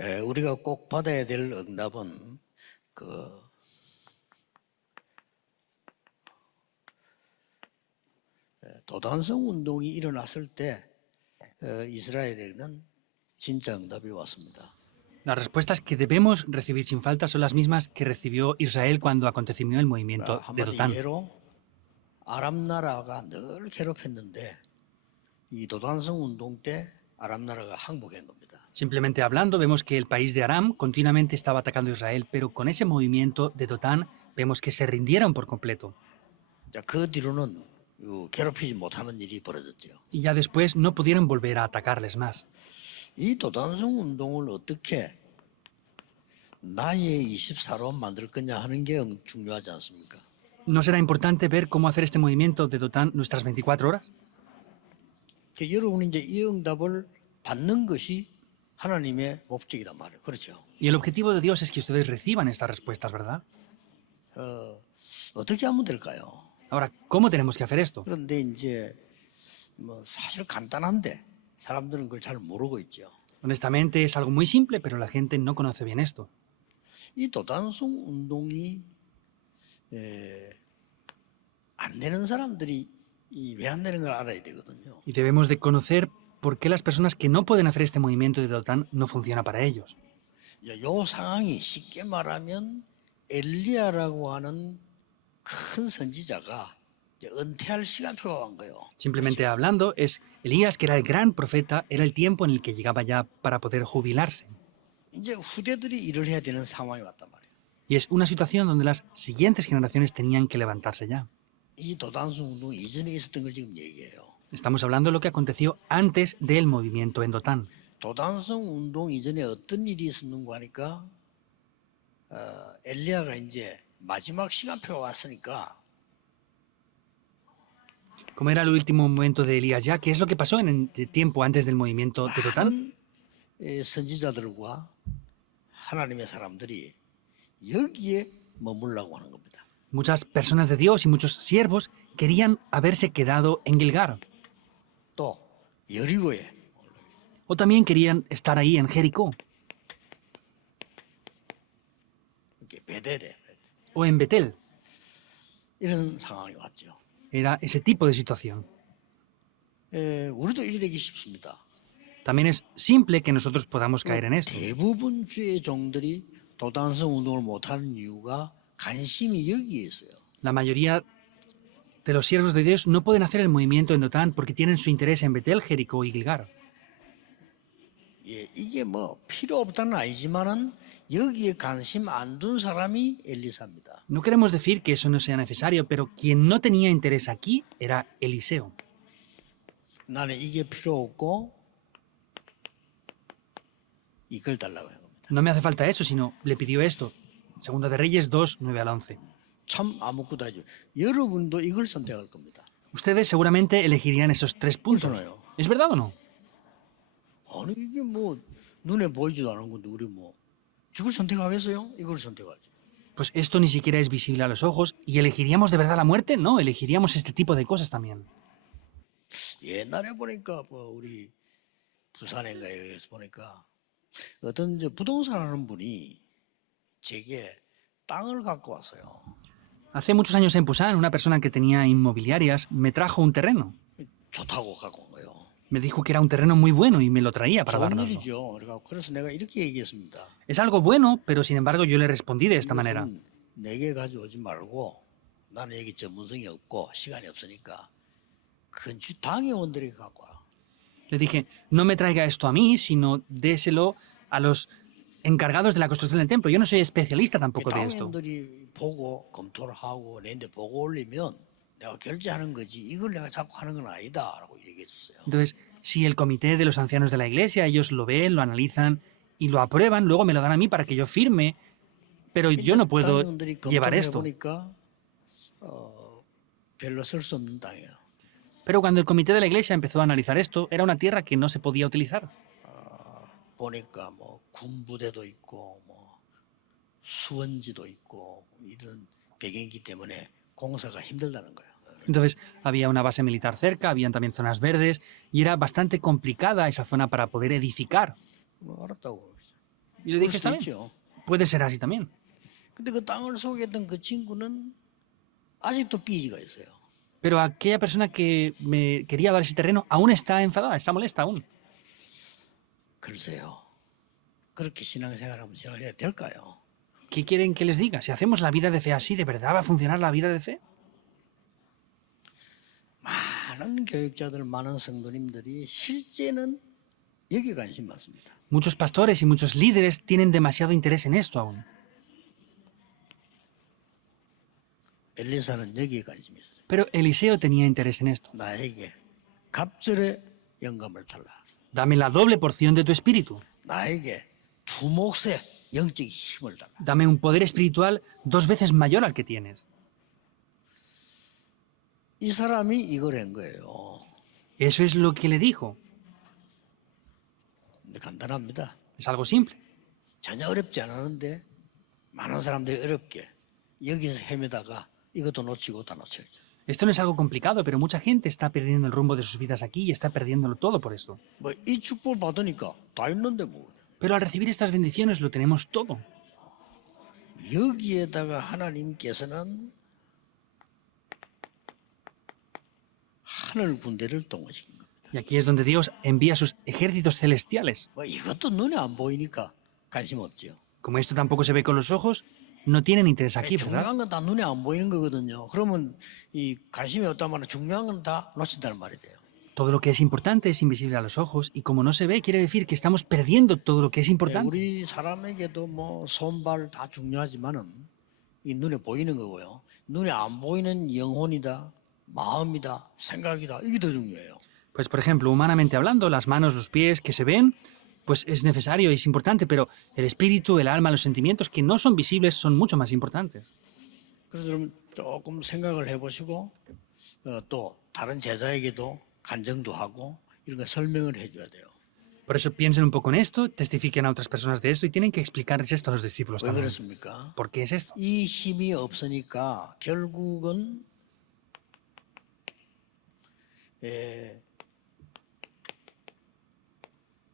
우리가 꼭 받아야 될 응답은 도단성 운동이 일어났을 때 이스라엘에는 진짜 응답이 왔습니다. Las respuestas que debemos recibir sin falta son las mismas que recibió Israel cuando aconteció el movimiento de 한마디 Dotán. 예로 아람 나라가 늘 괴롭혔는데 이 도단성 운동 때 아람 나라가 항복한 겁니다. Simplemente hablando, vemos que el país de Aram continuamente estaba atacando a Israel, pero con ese movimiento de Dotán vemos que se rindieron por completo. 자, 그 뒤로는 괴롭히지 못하는 일이 벌어졌죠. Y ya después no pudieron volver a atacarles más. 이 도단성 운동을 어떻게 나의 24로 만들 거냐 하는 게 중요하지 않습니까? ¿No será importante ver cómo hacer este movimiento de Dotán nuestras 24 horas? 여러분이 이제 이 응답을 받는 것이 하나님의 목적이란 말이에요. 그렇죠? Y el objetivo de Dios es que ustedes reciban estas respuestas, ¿verdad? 어떻게 하면 될까요? Ahora, ¿cómo tenemos que hacer esto? 그런데 이제 뭐 사실 간단한데 사람들은 그걸 잘 모르고 있죠. Honestamente es algo muy simple, pero la gente no conoce bien esto. 이 도단성 운동이 안 되는 사람들이 왜 안 되는 걸 알아야 되거든요. Y debemos de conocer por qué las personas que no pueden hacer este movimiento de Dotán no funciona para ellos. 이 상황이 쉽게 말하면 엘리야라고 하는 큰 선지자가 은퇴할 시간표가 온 거예요. Simplemente hablando, es Elías, que era el gran profeta, era el tiempo en el que llegaba ya para poder jubilarse. 이제 후대들이 일을 해야 되는 상황이 왔단 말이에요. Y es una situación donde las siguientes generaciones tenían que levantarse ya. 이 도단성 운동 이전에 있었던 걸 지금 얘기해요. Estamos hablando de lo que aconteció antes del movimiento en Dotán. 도단성 운동 이전에 어떤 일이 있었는가 하니까 엘리야가 이제 마지막 시간표가 왔으니까 Como era el último momento de Elías ya, ¿qué es lo que pasó en el tiempo antes del movimiento de Dotán? 많은 선지자들과 하나님의 사람들이 여기에 머물라고 하는 겁니다. Muchas personas de Dios y muchos siervos querían haberse quedado en Gilgal. 또 여리고에 O también querían estar ahí en Jericó 이렇게 베델에 o en Betel. 이런 상황이 왔죠. Era ese tipo de situación. 우리도 이리 되기 쉽습니다. También es simple que nosotros podamos caer en esto. 대부분 주의 종들이 도단성 운동을 못하는 이유가 관심이 여기에 있어요. La mayoría de los siervos de Dios no pueden hacer el movimiento en Dotán porque tienen su interés en Betel, Jericó y Gilgal. 이게 뭐 필요 없다는 아니지만은 여기에 관심 안 둔 사람이 엘리사입니다. No queremos decir que eso no sea necesario, pero quien no tenía interés aquí era Eliseo. 나는 이게 필요 없고 이걸 달라고 한 겁니다. No me hace falta eso, sino le pidió esto. Segunda de Reyes 2, 9 al 11. 참 아무것도 하죠. 여러분도 이걸 선택할 겁니다. Ustedes seguramente elegirían esos 3 puntos. 그렇잖아요. ¿Es verdad o no? 아니 이게 뭐 눈에 보이지도 않은 건데 우리 뭐 이걸 선택하겠어요? 이걸 선택하지. Pues esto ni siquiera es visible a los ojos. ¿Y elegiríamos de verdad la muerte? No, elegiríamos este tipo de cosas también. 옛날에 보니까 뭐 우리 부산인가에 보니까 어떤 이제 부동산 하는 분이 제게 땅을 갖고 왔어요. Hace muchos años en Pusan, una persona que tenía inmobiliarias me trajo un terreno. 좋다고 갖고 온 거예요. Me dijo que era un terreno muy bueno y me lo traía para 좋은 darnos. 일이죠. 그래서 내가 이렇게 얘기했습니다. Es algo bueno, pero sin embargo yo le respondí de esta manera. 이것은 내게 가져오지 말고 나는 여기 전문성이 없고 시간이 없으니까 근처 당회원들이 갖고 와. Le dije, no me traiga esto a mí, sino déselo a los encargados de la construcción del templo. Yo no soy especialista tampoco de esto. 당회원들이 보고 검토를 하고 내한테 보고 올리면 내가 결제하는 거지 이걸 내가 자꾸 하는 건 아니다라고 얘기해 줬어요. Entonces, si el comité de los ancianos de la iglesia, ellos lo ven, lo analizan y lo aprueban, luego me lo dan a mí para que yo firme, pero yo no puedo 당회원들이 llevar 검토를 esto. 해보니까 별로 쓸 수 없는 땅이에요. Pero cuando el comité de la iglesia empezó a analizar esto, era una tierra que no se podía utilizar. 보니까 뭐 군부대도 있고 뭐 수원지도 있고 이런 배경이기 때문에 공사가 힘들다는 거예요. Entonces, había una base militar cerca, habían también zonas verdes, y era bastante complicada esa zona para poder edificar. 뭐 알았다고. Y le 그럴 dije, 수도 está bien, 있죠. puede ser así también. 근데 그 땅을 소개했던 그 친구는 아직도 삐지가 있어요. Pero aquella persona que me quería dar ese terreno aún está enfadada, está molesta aún. 글쎄요. 그렇게 신앙생활하면 신앙해야 될까요? ¿Qué quieren que les diga? Si hacemos la vida de fe así, ¿de verdad va a funcionar la vida de fe? 많은 교육자들, 많은 성도님들이 실제는 여기 관심 많습니다. Muchos pastores y muchos líderes tienen demasiado interés en esto aún. 엘리사는 여기에 관심이 있어요. Pero Eliseo tenía interés en esto. 나에게 갑절의 영감을 달라. Dame la doble porción de tu espíritu. 나에게 두 몫의 영적 힘을 달라. Dame un poder espiritual 2 veces mayor al que tienes. 이 사람이 이걸 한 거예요. Eso es lo que le dijo. 근데 간단합니다. Es algo simple. 전혀 어렵지 않았는데 많은 사람들이 어렵게 여기서 헤매다가 이것도 놓치고 다 놓쳐요. Esto no es algo complicado, pero mucha gente está perdiendo el rumbo de sus vidas aquí y está perdiéndolo todo por esto. 뭐 이 축복을 받으니까 다 있는데 뭐. Pero al recibir estas bendiciones lo tenemos todo. 여기에다가 하나님께서는 하늘 군대를 동원시킨 겁니다. Y aquí es donde Dios envía sus ejércitos celestiales. 뭐 이것도 눈에 안 보이니까 관심 없지요. Como esto tampoco se ve con los ojos, no tienen interés aquí, ¿verdad? 중요한 건 다 눈에 안 보이는 거거든요. 그러면 이 관심이 없다면 중요한 건 다 놓친다는 말이 돼요. Todo lo que es importante es invisible a los ojos y como no se ve, quiere decir que estamos perdiendo todo lo que es importante. 우리 사람에게도 뭐 손발 다 중요하지만은 이 눈에 보이는 거고요. 눈에 안 보이는 영혼이다, 마음이다, 생각이다 이게 더 중요해요. Pues por ejemplo, humanamente hablando, las manos, los pies que se ven, pues es necesario, es importante, pero el espíritu, el alma, los sentimientos que no son visibles son mucho más importantes. 그래서 좀 조금 생각을 해보시고 또 다른 제자에게도 간증도 하고 이런 거 설명을 해줘야 돼요. Por eso piensen un poco en esto, testifiquen a otras personas de esto y tienen que explicarles esto a los discípulos 왜 también. 그렇습니까? ¿Por qué es esto? 이 힘이 없으니까 결국은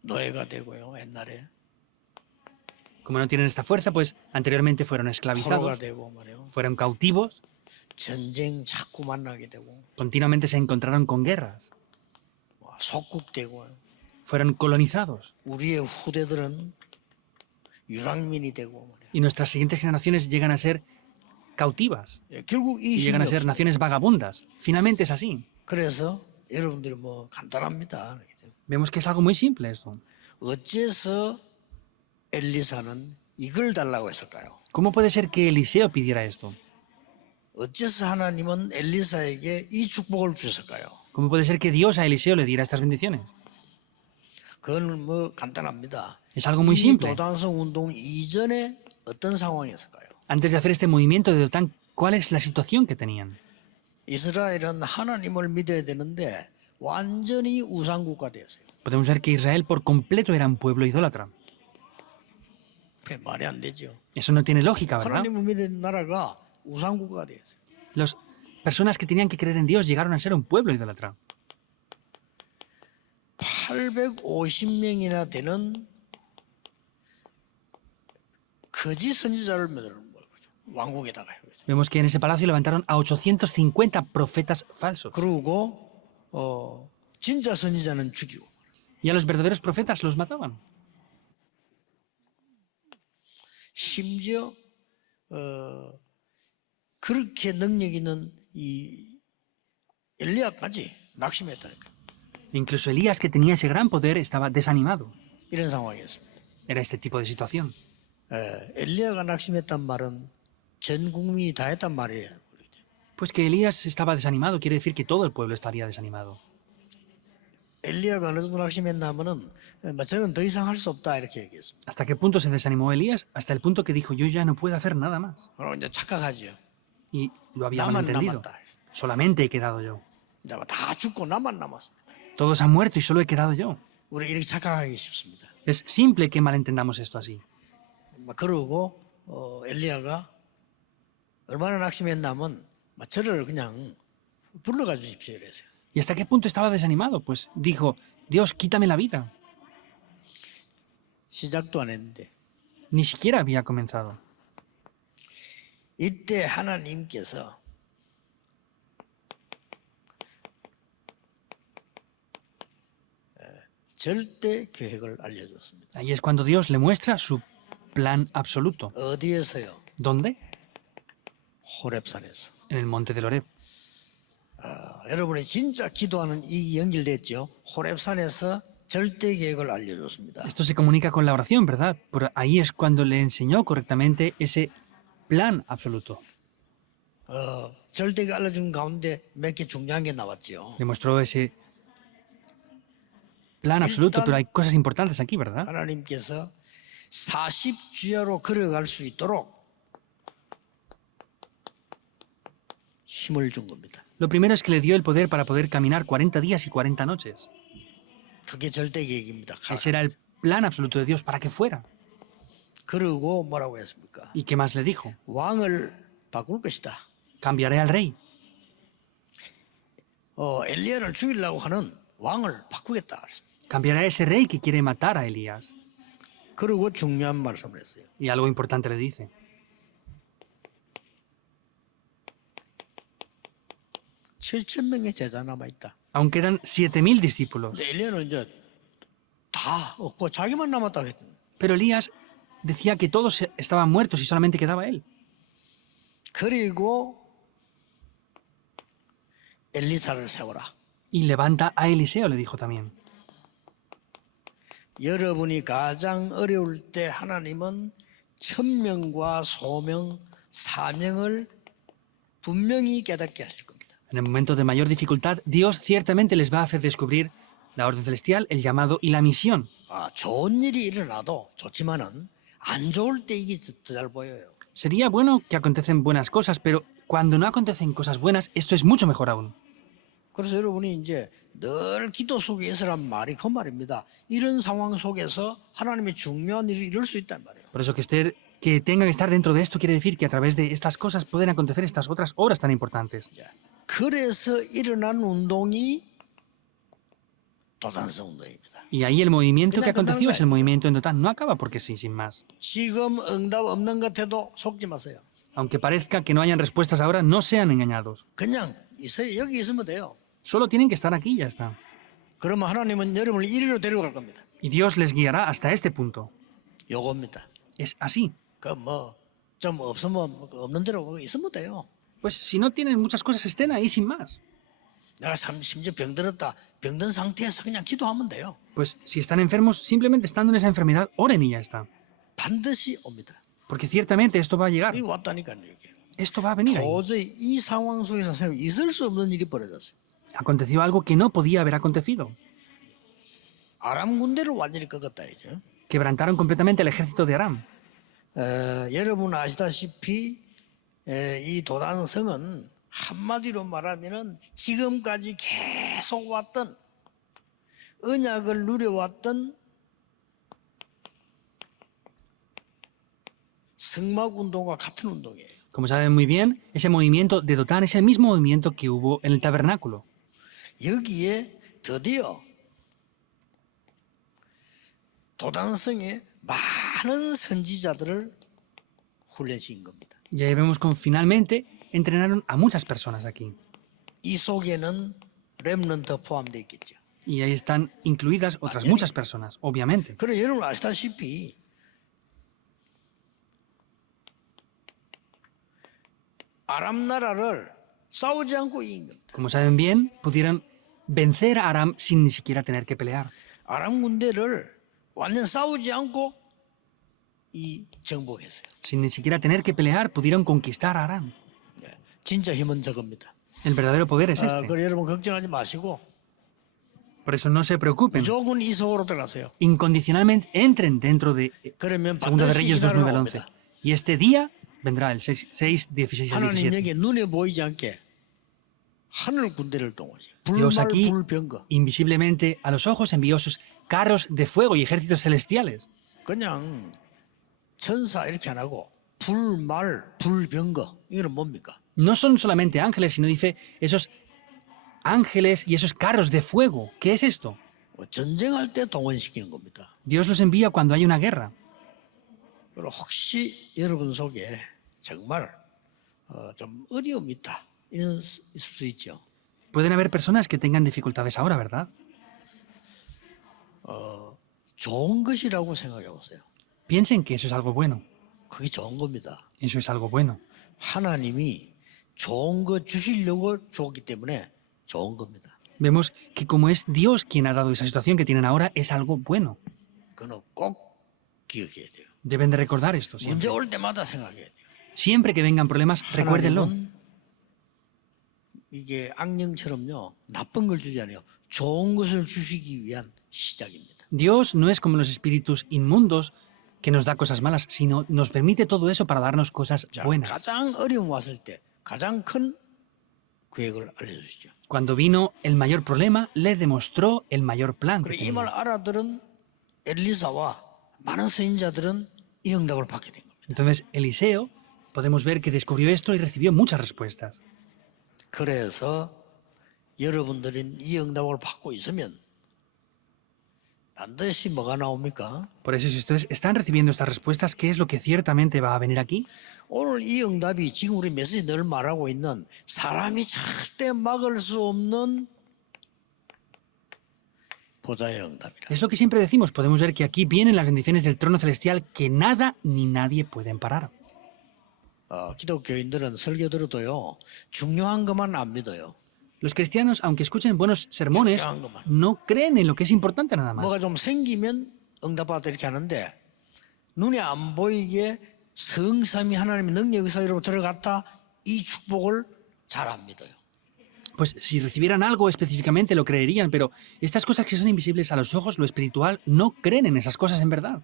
노예가 되고요. 옛날에 Como no tienen esta fuerza, pues anteriormente fueron 포로가 esclavizados, 되고 말이에요. fueron cautivos, 전쟁 자꾸 만나게 되고 continuamente se encontraron con guerras, 속국되고 fueron colonizados 우리의 후대들은 유랑민이 되고 말이에요. y nuestras siguientes generaciones llegan a ser cautivas 결국 이 y 힘이 llegan a ser 없어요. naciones vagabundas. Finalmente es así. 그래서 여러분들이 뭐 간단합니다. Vemos que es algo muy simple esto. 어째서 엘리사는 이걸 달라고 했을까요? ¿Cómo puede ser que Eliseo pidiera esto? 어째서 하나님은 엘리사에게 이 축복을 주셨을까요? ¿Cómo puede ser que Dios a Eliseo le diera estas bendiciones? 그건 뭐 간단합니다. Es algo muy 이 simple. 도단성 운동 이전에 어떤 상황이었을까요? Antes de hacer este movimiento de Dotán, ¿cuál es la situación que tenían? 이스라엘은 하나님을 믿어야 되는데 완전히 우상국가 되었어요. Podemos ver que Israel por completo era un pueblo idólatra. 그게 말이 안 되죠. Eso no tiene lógica, ¿verdad? 하나님을 믿는 나라가 우상국가가 되었어요. Las personas que tenían que creer en Dios llegaron a ser un pueblo idólatra. 850명이나 되는 거짓 선지자를 만드는 거죠. 왕국에다가요. Vemos que en ese palacio levantaron a 850 profetas falsos. 그리고 진짜 선지자는 죽이고 Y a los verdaderos profetas los mataban. 심지어 그렇게 능력 있는 이 엘리야까지 낙심했다니까. Incluso Elías, que tenía ese gran poder, estaba desanimado. 이런 상황이었습니다. Era este tipo de situación. 엘리야가 낙심했단 말은 전 국민이 다 했단 말이에요. Pues que Elías estaba desanimado quiere decir que todo el pueblo estaría desanimado. 엘리야가 어느 정도 낙심했나면은 저는 더 이상 할 수 없다 이렇게 얘기했습니다. ¿Hasta qué punto se desanimó Elías? Hasta el punto que dijo, yo ya no puedo hacer nada más. 그럼 이제 착각하죠. Y lo había 나만 malentendido. 남았다. Solamente he quedado yo. 이제 다 죽고 나만 남았습니다. Todos han muerto y solo he quedado yo. 우리 이렇게 착각하기 쉽습니다. Es simple que malentendamos esto así. 그러고 엘리야가 얼마나 낙심했냐면 저를 그냥 불러가 주십시오 이랬어요. ¿Y hasta qué punto estaba desanimado? Pues dijo, Dios, quítame la vida. 시작도 안 했는데 Ni siquiera había comenzado. 이때 하나님께서 절대 계획을 알려줬습니다. Ahí es cuando Dios le muestra su plan absoluto. 어디에서요? ¿Dónde? 호렙산에서. En el monte del Horeb. 여러분이 진짜 기도하는 이 연결됐죠. 호렙산에서 절대 계획을 알려줬습니다. Esto se comunica con la oración, ¿verdad? Pero ahí es cuando le enseñó correctamente ese plan absoluto. 절대 계획 알려준 가운데 몇 개 중요한 게 나왔죠. Le mostró ese plan absoluto, pero hay cosas importantes aquí, ¿verdad? 하나님께서 40주야로 걸어갈 수 있도록 힘을 준 겁니다. Lo primero es que le dio el poder para poder caminar 40 días y 40 noches. 그게 절대 계획입니다. Ese era el plan absoluto de Dios para que fuera. 그러고 뭐라고 했습니까? ¿Y qué más le dijo? 왕을 바꿀 것이다. Cambiaré al rey. 엘리야를 죽이려고 하는 왕을 바꾸겠다. 그랬습니다. Cambiará a ese rey que quiere matar a Elías. 그리고 중요한 말씀을 했어요. Y algo importante le dice. 7,000명의 제자 남아 있다. Aún quedan 7.000 discípulos. 엘리야는 이제 다 없고 자기만 남았다고 했더니 Pero Elías decía que todos estaban muertos y solamente quedaba él. 그리고 엘리사를 세워라. Y levanta a Eliseo, le dijo también. 여러분이 가장 어려울 때 하나님은 천명과 소명, 사명을 분명히 깨닫게 하실 겁니다. En el momento de mayor dificultad, Dios ciertamente les va a hacer descubrir la orden celestial, el llamado y la misión. 좋은 일이 일어나도 좋지만은 안 좋을 때 이게 더 잘 보여요. Sería bueno que acontecen buenas cosas, pero cuando no acontecen cosas buenas, esto es mucho mejor aún. 그래서 여러분이 이제 늘 기도 속에서란 말이 그 말입니다. 이런 상황 속에서 하나님의 중요한 일이 이룰 수 있단 말이에요. Por eso que tengan que estar dentro de esto quiere decir que a través de estas cosas pueden acontecer estas otras obras tan importantes. 그래서 일어난 운동이 도단성 운동입니다. Y ahí el movimiento que aconteció es el movimiento endotán. No acaba porque sí, sin más. 지금 응답 없는 것 같아도 속지 마세요. Aunque parezca que no hayan respuestas ahora, no sean engañados. 그냥 있어요. 여기 있으면 돼요. Solo tienen que estar aquí y ya está. 그러면 하나님은 여러분을 이리로 데려갈 겁니다. Y Dios les guiará hasta este punto. 요겁니다. Es así. 좀 없으면 없는 대로 있으면 돼요. Pues si no tienen muchas cosas, estén ahí sin más. 내가 심지어 병들었다. 병든 상태에서 그냥 기도하면 돼요. Pues si están enfermos, simplemente estando en esa enfermedad, oren y ya está. 반드시 옵니다. Porque ciertamente esto va a llegar. 이 왔다니까요. 이게. Esto va a venir ahí. 도저히 이 상황 속에서 있을 수 없는 일이 벌어졌어요. Aconteció algo que no podía haber acontecido. 아람 군대를 완전히 꺾었다 이제. Quebrantaron completamente el ejército de Aram. 여러분 아시다시피 이 도단성은 한마디로 말하면은 지금까지 계속 왔던 언약을 누려왔던 성막 운동과 같은 운동이에요. Como saben muy bien, ese movimiento de Dotán es el mismo movimiento que hubo en el tabernáculo. 여기에 드디어 도단성에 많은 선지자들을 훈련시킨 겁니다. Y ahí vemos como finalmente entrenaron a muchas personas aquí. 이 속에는 렘넌트 포함되어 있겠죠. Y ahí están incluidas otras muchas personas, obviamente. 그래 여러분 아시다시피 아람 나라를 싸우지 않고 이긴 겁니다. Como saben bien, pudieron vencer a Aram sin ni siquiera tener que pelear. 아람 군대를 완전 싸우지 않고 정복했어요. Sin ni siquiera tener que pelear, pudieron conquistar a Aram. 진짜 힘은 저겁니다. El verdadero poder es este. 그래 여러분 걱정하지 마시고 Por eso no se preocupen. 무조건 이 속으로 들어가세요. Incondicionalmente entren dentro de 그러면 Segunda de 반드시 Reyes 이날은 2, 9 al 11. 옵니다. Y este día vendrá el 6, 16 al 하나님 17. 여기 눈에 보이지 않게 하늘 군대를 동원해. Dios 불말 aquí 불병거. invisiblemente a los ojos envió sus carros de fuego y ejércitos celestiales. 그냥 천사 이렇게 안 하고 불말 불병거 이거는 뭡니까? No son solamente ángeles, sino dice esos ángeles y esos carros de fuego. ¿Qué es esto? 전쟁할 때 동원시키는 겁니다. Dios los envía cuando hay una guerra. 그리고 혹시 여러분 속에 정말 좀 어려움이 있다 이런 있을 수 있죠. Pueden haber personas que tengan dificultades ahora, ¿verdad? 좋은 것이라고 생각해 보세요. Piensen que eso es algo bueno. 그게 좋은 겁니다. Eso es algo bueno. 하나님이 좋은 거 주시려고 줬기 때문에 좋은 겁니다. Vemos que como es Dios quien ha dado esa situación que tienen ahora, es algo bueno. 그거는 꼭 기억해야 돼요. Deben de recordar esto siempre. 문제 올 때마다 생각해야 돼요. Siempre que vengan problemas, recuérdenlo. 하나님은 이게 악령처럼요 나쁜 걸 주지 않아요. 좋은 것을 주시기 위한 시작입니다. Dios no es como los espíritus inmundos que nos da cosas malas, sino nos permite todo eso para darnos cosas 자, buenas. 가장 어려움 왔을 때 가장 큰 계획을 알려주시죠. Cuando vino el mayor problema, le demostró el mayor plan que 그리고 이 말 tenía. 알아들은 엘리사와 많은 선지자들은 이 응답을 받게 된 겁니다. Entonces, Eliseo, podemos ver que descubrió esto y recibió muchas respuestas. 그래서 여러분들이 이 응답을 받고 있으면 반드시 뭐가 나옵니까? Por eso, si ustedes están recibiendo estas respuestas, ¿qué es lo que ciertamente va a venir aquí? 오늘 이 응답이 지금 우리 메시지 늘 말하고 있는 사람이 절대 막을 수 없는 보좌의 응답이라. Es lo que siempre decimos. Podemos ver que aquí vienen las bendiciones del trono celestial que nada ni nadie pueden parar. 기독교인들은 설교 들어도요 중요한 것만 안 믿어요. Los cristianos, aunque escuchen buenos sermones, 중요한 것만. no creen en lo que es importante nada más. 뭐가 좀 생기면 응답받다 이렇게 하는데 눈에 안 보이게 성삼위 하나님의 능력 의사로 들어갔다 이 축복을 잘 안 믿어요. Pues si recibieran algo específicamente lo creerían, pero estas cosas que son invisibles a los ojos, lo espiritual, no creen en esas cosas en verdad.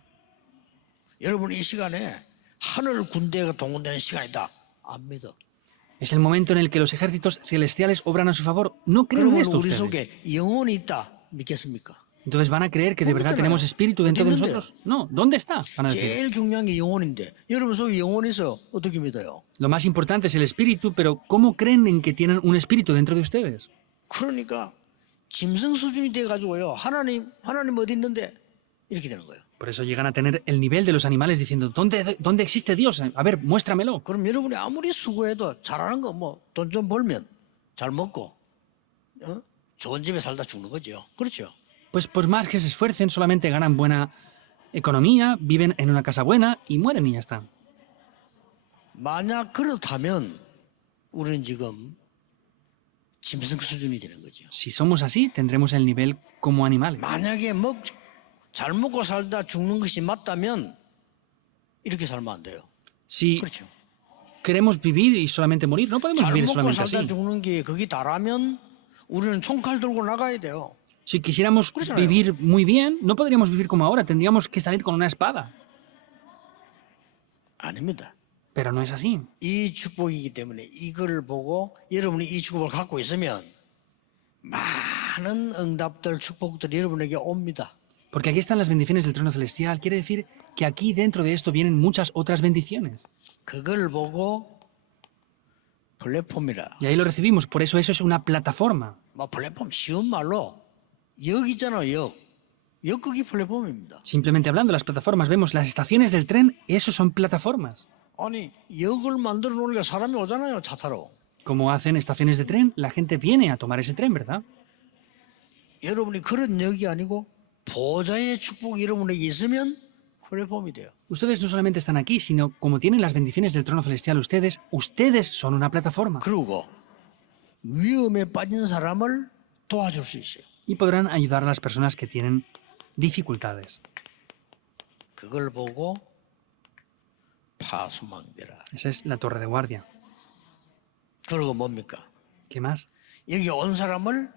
여러분 이 시간에 하늘 군대가 동원되는 시간이다. 안 믿어. Es el momento en el que los ejércitos celestiales obran a su favor. No creen en 그러면 esto 우리 ustedes. 속에 영혼이 있다. 믿겠습니까? Entonces van a creer que de verdad tenemos espíritu dentro de nosotros. No, ¿dónde está? Van a decir. 제일 중요한 게 영혼인데 여러분 속에 영혼이 있어 어떻게 믿어요? Lo más importante es el espíritu, pero ¿cómo creen en que tienen un espíritu dentro de ustedes? 그러니까 짐승 수준이 돼 가지고요. 하나님 어디 있는데 이렇게 되는 거예요. Por eso llegan a tener el nivel de los animales diciendo, ¿dónde existe Dios? A ver, muéstramelo. 그럼 여러분이 아무리 수고해도 잘하는 거 뭐 돈 좀 벌면 잘 먹고 좋은 집에 살다 죽는 거죠. 그렇죠? Pues por más que se esfuercen, solamente ganan buena economía, viven en una casa buena y mueren y ya está. 만약 그렇다면 우리는 지금 짐승 수준이 되는 거죠. Si somos así, tendremos el nivel como animales. 만약에 잘 먹고 살다 죽는 것이 맞다면 이렇게 살면 안 돼요. Si 그렇죠. queremos vivir y solamente morir, no podemos 잘 vivir 먹고 solamente 살다 así. 죽는 게 그게 다라면 우리는 총칼 들고 나가야 돼요. Si quisiéramos 그렇잖아요. vivir muy bien, no podríamos vivir como ahora, tendríamos que salir con una espada. 아닙니다. Pero no es así. 이 축복이기 때문에 이걸 보고 여러분이 이 축복을 갖고 있으면 많은 응답들, 축복들이 여러분에게 옵니다. Porque aquí están las bendiciones del trono celestial. Quiere decir que aquí dentro de esto vienen muchas otras bendiciones. 그걸 보고 플랫폼이라. Y ahí lo recibimos. Por eso es una plataforma. 뭐 플랫폼 쉬운 말로 역 있잖아요. 역 그게 플랫폼입니다. Simplemente hablando, las plataformas, vemos las estaciones del tren, eso son plataformas. 아니 역을 만들어 놓으니까 사람이 오잖아요. 차 타러. Como hacen estaciones de tren, la gente viene a tomar ese tren, ¿verdad? 여러분이 그런 역이 아니고 보좌의 축복이 여러분에게 있으면 플랫폼이 돼요. Ustedes no solamente están aquí, sino como tienen las bendiciones del trono celestial ustedes son una plataforma. 그리고 위험에 빠진 사람을 도와줄 수 있어요. Y podrán ayudar a las personas que tienen dificultades. 그걸 보고 파수망대라. Esa es la torre de guardia. 그리고 뭡니까? ¿Qué más? 여기 온 사람을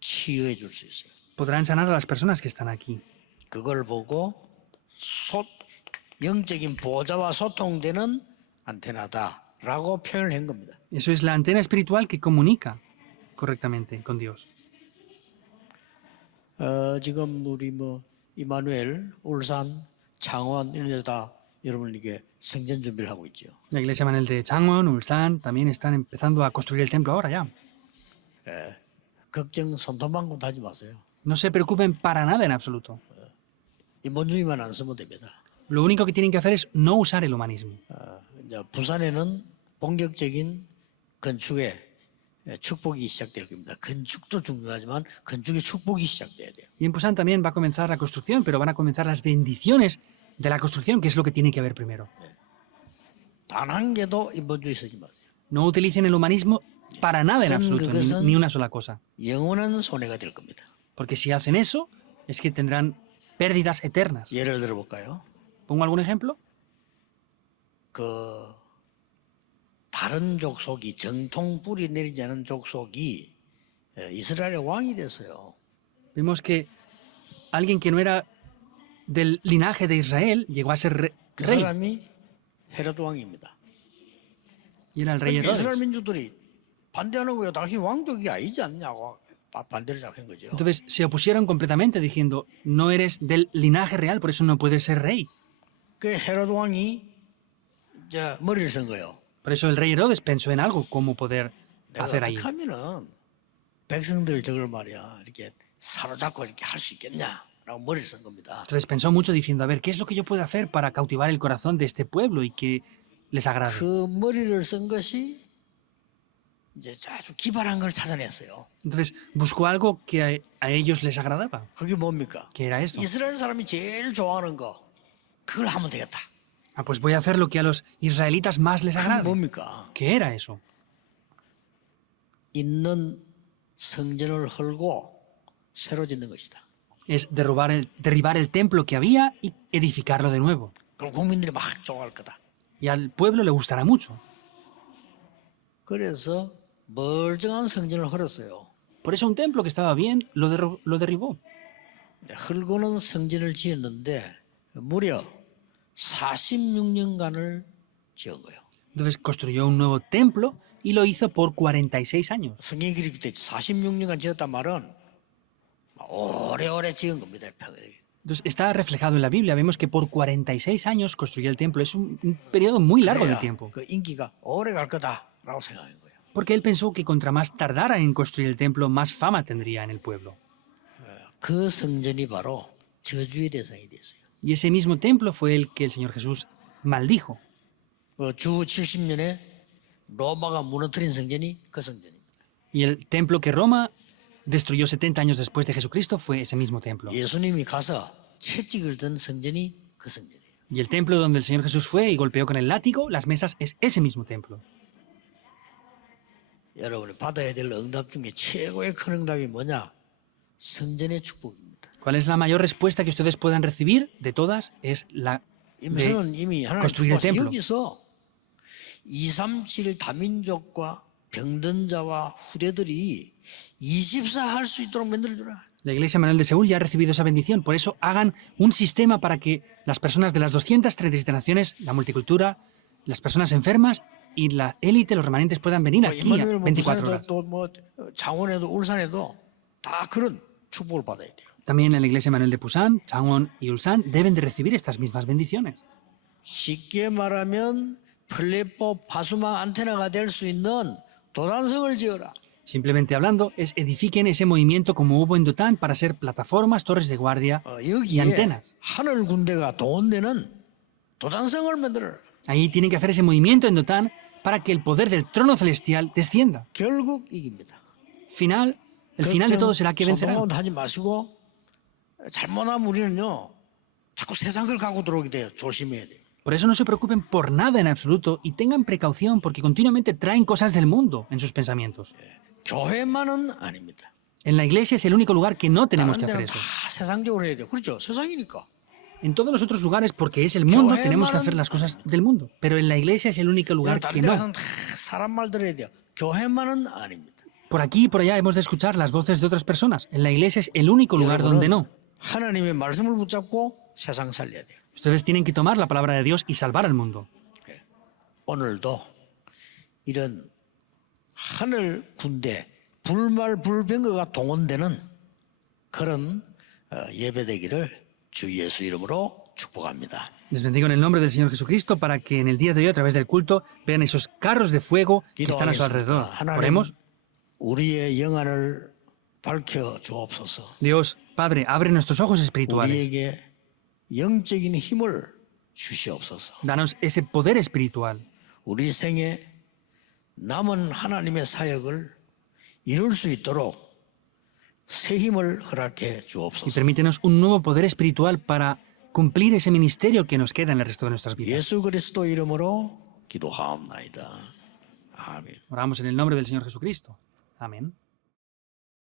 치유해 줄 수 있어요. Podrán sanar a las personas que están aquí. 그걸 보고 영적인 보좌와 소통되는 안테나다라고 표현을 한 겁니다. Eso es la antena espiritual que comunica correctamente con Dios. 지금 우리 이마누엘, 울산, 창원 이런 데다 여러분에게 생전 준비를 하고 있죠. La iglesia Manuel de Changwon, Ulsan, también están empezando a construir el templo ahora ya. 걱정 손톱만큼 하지 마세요. No se preocupen para nada en absoluto. 이 mon중이만 안 쓰면 됩니다. Lo único que tienen que hacer es no usar el humanismo. 이제 부산에는 본격적인 건축에 축복이 시작될 겁니다. 건축도 중요하지만 건축의 축복이 시작돼야 돼요. Y en Pusan también va a comenzar la construcción, pero van a comenzar las bendiciones de la construcción, que es lo que tiene que haber primero. 단 한 개도 인본주의 쓰지 마세요. No utilicen el humanismo para nada en Son absoluto, 그것은- ni una sola cosa. 영원한 손해가 될 겁니다. Porque si hacen eso, es que tendrán pérdidas eternas. 예를 들어 볼까요? ¿Pongo algún ejemplo? 그 다른 족속이 정통 뿌리 내리지 않은 족속이 이스라엘의 왕이 됐어요. Vemos que alguien que no era del linaje de Israel llegó a ser 그 rey, 사람이 헤롯 왕입니다. y era el rey 그러니까 이스라엘 Herodes. 민족들이 반대하는 거예요. 당신 왕족이 아니지 않냐고 반대를 시작한 거죠. Entonces se opusieron completamente diciendo, no eres del linaje real, por eso no puedes ser rey. 그 헤롯 왕이 이제 머리를 쓴 거예요. Por eso el rey Herodes pensó en algo, cómo poder 내가 hacer 어떻게 ahí. 하면은 백성들 저걸 말이야 이렇게 사로잡고 이렇게 할 수 있겠냐라고 머리를 쓴 겁니다. Entonces pensó mucho diciendo, a ver, ¿qué es lo que yo puedo hacer para cautivar el corazón de este pueblo y que les agrade? 그 머리를 쓴 것이 이제 아주 기발한 걸 찾아냈어요. Entonces buscó algo que a ellos les agradaba. 그게 뭡니까? ¿Qué era esto? 이스라엘 사람이 제일 좋아하는 거 그걸 하면 되겠다. Ah, pues voy a hacer lo que a los israelitas más les 그게 agrade. 뭡니까? ¿Qué era eso? 있는 성전을 헐고 새로 짓는 것이다. Es derribar el templo que había y edificarlo de nuevo. 그럼 국민들이 막 좋아할 거다. Y al pueblo le gustará mucho. 그래서 멀쩡한 성전을 헐었어요. Por eso un templo que estaba bien lo derribó. 헐고는 성전을 지었는데 무려 46년간을 지은 거예요. Entonces construyó un nuevo templo y lo hizo por 46 años. 성경이 그렇게 돼 있죠. 46년간 지었단 말은 오래오래 지은 겁니다. Entonces está reflejado en la Biblia. Vemos que por 46 años construyó el templo. Es un periodo muy largo de 그래야 tiempo. 그 인기가 오래 갈 거다라고 생각한 거예요. Porque él pensó que contra más tardara en construir el templo, más fama tendría en el pueblo. 그 성전이 바로 저주의 대상이 됐어요. Y ese mismo templo fue el que el Señor Jesús maldijo. 주 70년에 로마가 무너뜨린 성전이 그 성전입니다. Y el templo que Roma destruyó 70 años después de Jesucristo fue ese mismo templo. 예수님이 가서 채찍을 든 성전이 그 성전이에요. Y el templo donde el Señor Jesús fue y golpeó con el látigo las mesas es ese mismo templo. 여러분이 받아야 될 응답 중에 최고의 큰 응답이 뭐냐? 성전의 축복입니다. ¿Cuál es la mayor respuesta que ustedes puedan recibir? De todas, es la 임수는 이미 하나님 construir el 축복하셔. templo. 여기서 237 다민족과 병든 자와 후대들이 24 할 수 있도록 만들어주라. La Iglesia Manuel de Seúl ya ha recibido esa bendición. Por eso hagan un sistema para que las personas de las 237 naciones, la multicultura, las personas enfermas y la élite, los remanentes puedan venir aquí a 임마누엘 24 horas. 또뭐 창원에도 울산에도 다 그런 축복을 받아야 돼요. También en la Iglesia Manuel de Pusan, Changwon y Ulsan deben de recibir estas mismas bendiciones. 쉽게 말하면 플랫폼 파수망 안테나가 될 수 있는 도단성을 지어라. Simplemente hablando, edifiquen ese movimiento como hubo en Dotán para ser plataformas, torres de guardia y 여기에 antenas. 하늘 군대가 동원되는 도단성을 만들어라. Ahí tienen que hacer ese movimiento en Dotán para que el poder del trono celestial descienda. 결국 이깁니다. El final de todo será que vencerán. 소동하면 하지 마시고 잘못하면 우리는요 자꾸 세상 걸 갖고 들어오게 돼요. 조심해야 돼요. Por eso no se preocupen por nada en absoluto y tengan precaución porque continuamente traen cosas del mundo en sus pensamientos. 교회만은 아닙니다. En la iglesia es el único lugar que no tenemos 다른 que hacer 데는 eso. 다 세상적으로 해야 돼요. 그렇죠? 세상이니까. En todos los otros lugares, porque es el mundo, tenemos que hacer las cosas del mundo. Pero en la iglesia es el único lugar 다른 que 데 no. 가서는 다 사람 말 들어야 돼요. 교회만은 아닙니다. Por aquí y por allá hemos de escuchar las voces de otras personas. En la iglesia es el único lugar donde no. 하나님의 말씀을 붙잡고 세상 살려야 돼요. Ustedes tienen que tomar la palabra de Dios y salvar al mundo. 오늘도 이런 하늘 군대 불말불병거가 동원되는 그런 예배되기를 주 예수 이름으로 축복합니다. Les bendigo en el nombre del Señor Jesucristo para que en el día de hoy, a través del culto, vean esos carros de fuego que están a su alrededor. 하나님 Oremos. 우리의 영안을 밝혀 주옵소서. Dios, Padre, abre nuestros ojos espirituales 우리에게 영적인 힘을 주시옵소서. Danos ese poder espiritual 우리 생에 남은 하나님의 사역을 이룰 수 있도록 새 힘을 허락해 y 주옵소서. permítenos un nuevo poder espiritual para cumplir ese ministerio que nos queda en el resto de nuestras vidas. 예수 그리스도 이름으로 기도하옵나이다. 아멘. Oramos en el nombre del Señor Jesucristo. Amén.